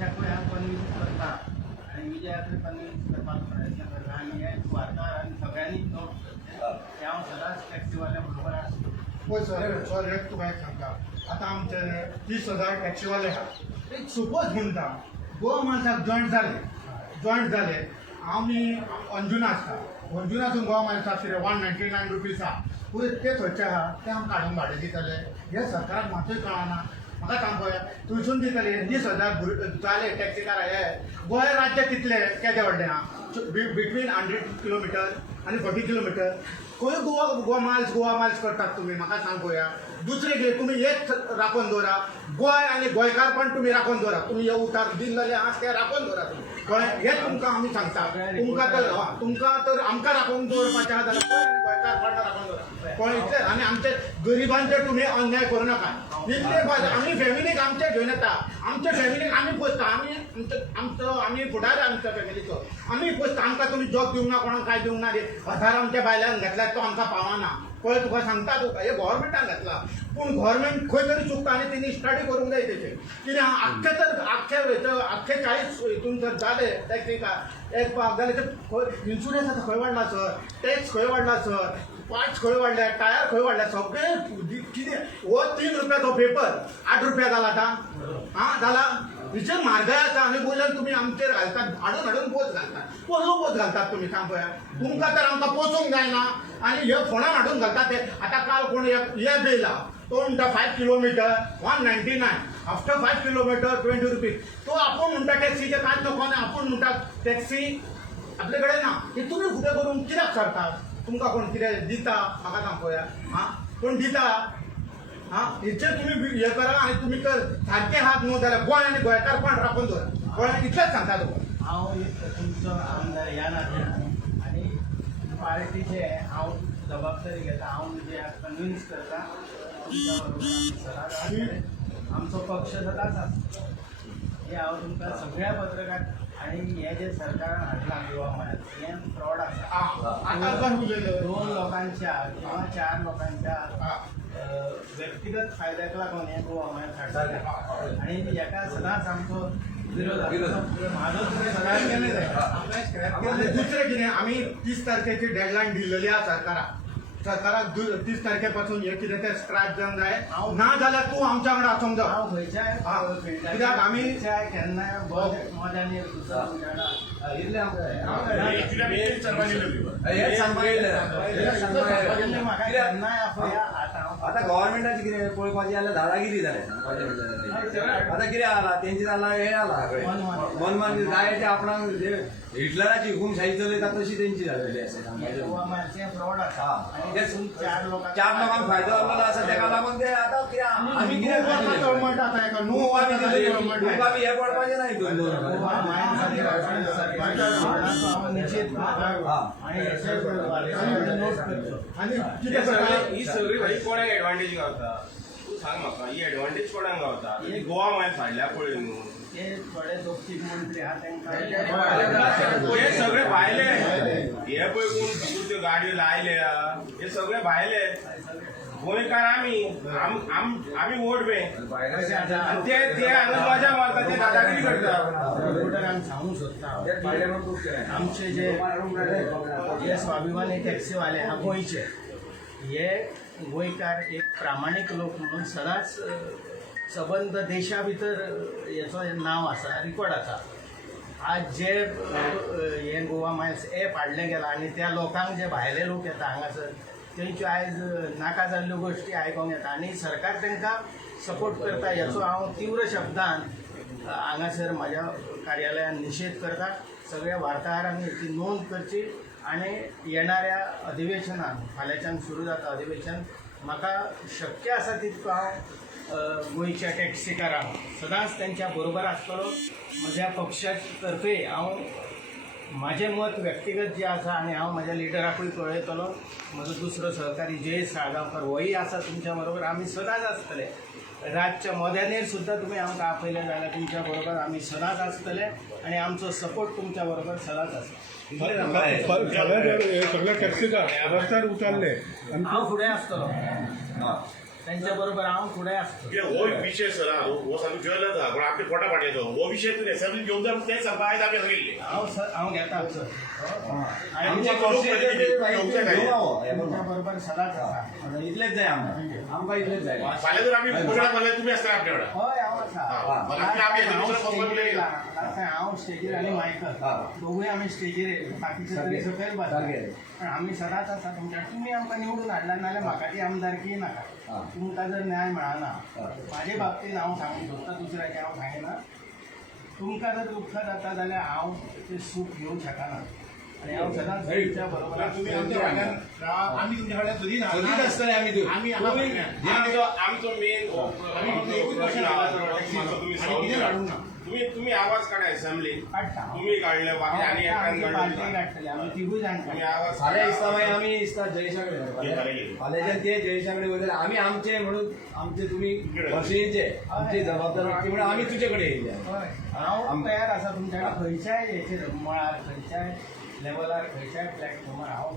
देशाकडे हा कन्व्हिन्स करता आणि विजयाकडे कन्व्हिन्स करपाक प्रयत्न करता आणि हे वार्ताहर आणि सगळ्यांनी नोट करता ते हांव सदांच टॅक्सीवाल्या बरोबर आसता. पळय सर एक तुका एक सांगता आतां आमचे 30,000 टॅक्सीवाले आहा एक सपोज म्हणटा गोवा माणसाक जॉयंट जाले आमी अंजुना आसता अंजुनासून गोवा माणसाक 199 रुपीज आहा पळय ते खंयचे आहा ते आमकां हाडून भाडें दितले हे सरकाराक मातूय कळना. म्हाका सांग पळय थंयसून दितले 30,000 जाले टॅक्सीकार हे गोंय राज्य कितले केदे व्हडलें आहा बिटवीन 100 किलोमिटर आनी 40 किलोमिटर खंय गोवा मायल्स करतात तुमी म्हाका सांग पळया. दुसरे कितें तुमी एक राखून दवरा गोंय आनी गोंयकारपण तुमी राखून दवरा तुमी हे उतार दिल्ले आसा ते राखून दवरा तुमी कळ्ळें हें तुमकां आमी सांगता तुमकां तर आमकां राखून दवरपाचें आहा जाल्यार गोंय आनी गोंयकारपण राखून दवरा कळ्ळें इतलें आनी आमचे गरिबांचे तुमी अन्याय करूं नाका इतले आमी फॅमिलीक आमचे घेवन येता आमच्या फॅमिलीक आमी पोसता आमी फुडारी आमच्या फॅमिलीचो आमी पोसता आमकां तुमी जॉब दिवंक ना कोणाक काय दिवंक ना रे हजार आमच्या बायलांक घेतल्यार तो आमकां पावना पळय तुका सांगता तुका हे गव्हर्मेंटान घातला पूण गव्हर्मेंट खंय तरी चुकता आनी तेणी स्टडी करूंक जाय तेचेर कित्याक आख्खे 40 हितून जर जाले टॅक्सीकार एक पाक जाले ते इन्शुरन्स आतां खंय वाडला सर टॅक्स खंय वाडला सर पार्ट्स खंय वाडले टायर खंय वाडले सगळे कितें हो 3 रुपयाचो पेपर 8 रुपया जाला आतां जाला विचार म्हारगाय आसा आनी वयल्यान तुमी आमचेर घालतात हाडून पोस घालतात पोस घालतात तुमी सांग पळया तुमकां तर आमकां पोसूंक जायना आनी हे फोनान हाडून घालतात ते आतां काल कोण हे बिल आहा तो म्हणटा 5 किलोमिटर 199 आफ्टर 5 किलोमिटर 20 रुपीज तो आपूण म्हणटा टॅक्सीचे कांयच नको आनी आपूण म्हणटा टॅक्सी आपले कडेन ना हे तुमी फुडें करून कित्याक सरतात तुमकां कोण कितें दिता म्हाका सांग पळया कोण दिता हेचेर तुमी हे करा आनी तुमी तर सारके हात न्हू जाल्यार गोंय आनी गोंयकारपण राखून दवरा गोंय इतलेंच सांगता तुका हांव तुमचो आमदार ह्या नात्यान आनी पार्टीचे हांव जबाबदारी घेता हांव विजयाक कन्विन्स करता आमचो पक्ष सदांच आसता हे हांव तुमकां सगळ्या पत्रकार आनी हे जे सरकारान हाडलां गोवा मायल्स हें फ्रॉड आसा 2 लोकांच्या किंवा 4 लोकांच्या व्यक्तिगत फायद्याक लागून हे गोवा मायल्स हाडटा आनी हेका सदांच आमचो विरोध म्हाजो तुमी सदांच केले जाय दुसरें कितें आमी 30 तारखेची डेडलायन दिल्लेली आहा सरकाराक 30 तारखे पासून हे कितें तें स्क्रॅच जावंक जाय ना जाल्यार तूं आमच्या वांगडा आसूंक जाय हांव खंयच्याय कित्याक आमी केन्नाय मोद्यांनी आता गव्हर्मेंटाची कितें पळोवपाचें जाल्यार दादागिरी जालें आतां कितें जाला तेंची जालां हे जाला मनमान जाय ते आपणाक हिटलराची हुकुमशाही चलयता तशी तेंची जालेली आसा फ्रॉड आसा चार लोकांक फायदो जाल्लो आसा तेका लागून ते आतां कितें आमी कितें गव्हर्मेंट आतां हेका नो आमी तुमकां हे पडपाचें ना हितून आनी कितें करता ही सगळी भाई कोणाक एडवांटेज गावता तूं सांग म्हाका ही एडवांटेज कोणाक गावता ही गोवा मायल्स हाडल्या पळय न्हू ते थोडे दोगतीक मंत्री आहा तांकां हे सगळे भायले हे पळय कोण त्यो गाडयो लायल्या हे सगळे भायले गोंयकार आमी वोट बँक ते हांगा मजा मारता ते दादागिरी करता रिपोर्टरांक सांगूंक सोदता आमचे जे स्वाभिमानी टॅक्सीवाले आहा गोंयचे हे गोंयकार एक प्रामाणीक लोक म्हणून सदांच सबंद देशा भितर हेचो नांव आसा रिकॉर्ड आसा आज जे हे गोवा मायल्स एप हाडलें गेलां आनी त्या लोकांक जे भायले लोक येता हांगासर तेंच्यो आयज नाका जाल्ल्यो गोश्टी आयकोंक येता आनी सरकार तांकां सपोर्ट करता हेचो हांव तीव्र शब्दान हांगासर म्हाज्या कार्यालयान निशेध करता सगळ्या वार्ताहरांनी हेची नोंद करची आनी येणाऱ्या अधिवेशनान फाल्यांच्यान सुरू जाता अधिवेशन म्हाका शक्य आसा तितको हांव गोंयच्या टॅक्सीकारांक सदांच तेंच्या बरोबर आसतलो म्हज्या पक्षा तर्फे हांव म्हाजें मत व्यक्तिगत जें आसा आनी हांव म्हाज्या लिडराकूय कळयतलो म्हजो दुसरो सहकारी जयेश साळगांवकर होय आसा तुमच्या बरोबर आमी सदांच आसतले रातच्या मोद्यांनीर सुद्दां तुमी आमकां आपयले जाल्यार तुमच्या बरोबर आमी सदांच आसतले आनी आमचो सपोर्ट तुमच्या बरोबर सदांच आसता सगळे टॅक्सीकार रस्त्यार उतारले हांव फुडें आसतलो त्यांच्या बरोबर हांव फुडें आसता कित्याक हो विशय सर हो सामको जलद आहा पण आपले पोटा पाडयेचो हो विशय तुवें एसॅम्बली घेवन जा तेच सांगपा आयज आमी सांगिल्ले हांव घेता सर आमचे लोक कॉन्स्टिट्युएंसी घेवंक जाय घेऊन आओ. हे बघा. तुमच्या बरोबर सदांच आसा आता इतलेच जाय आमकां इतलेच जाय फाल्यां जर आमी कोणाक मारल्यार तुमी आसता आपल्या वांगडा हय हांव आसा हा. मला आपल्या हांव दुसऱ्या स्टेजीर पसंत येयला. हांव स्टेजीर आनी मायकल हा. दोगूय आमी स्टेजीर येयले. बाकीचे तरी सकयल सारकें. बसले पण आमी सदांच आसा तुमच्या तुमी आमकां निवडून हाडला नाल्यार म्हाका ती आमदारकी नाका हा. तुमकां जर न्याय मेळना हा. म्हाजे बाबतींत हांव सांगून सोदता दुसऱ्याचें हांव सांगिना तुमकां जर दुख्ख जाता जाल्यार हांव तें सूख घेवंक शकना आनी हांव सदांच तुमच्या बरोबर तुम्ही आमच्या वांगडान राहा, आम्ही तुमच्या वांगडान सदींच आहा. सदींच आसतले आमी तू आम्ही आहा तुम्ही फाटल्यान. आमचो मेन आम्ही एकूच प्रश्न तुम्ही आणि कितें काढूंक ना. तुम्ही आवाज काढा असेंब्ली काडटा तुम्ही काढले बाकी आणि एकान पार्टी काढले काडटले आमी तिगूय जाण तुम्ही काडटा. आवाज फाल्यां काढा. दिसता मागीर आमी दिसता जयशाकडे फाल्याच्यान ते जयशाकडे वयतले आमी आमचे म्हणून आमचे तुमी वर्षींचे आमची जबाबदारी व्यक्ती म्हणून आमी तुजे कडेन येयले हय हांव तयार आसा तुमच्या कडेन खंयच्याय हेचेर मळार खंयच्याय लेवलार खंयच्याय प्लॅटफॉर्मार हांव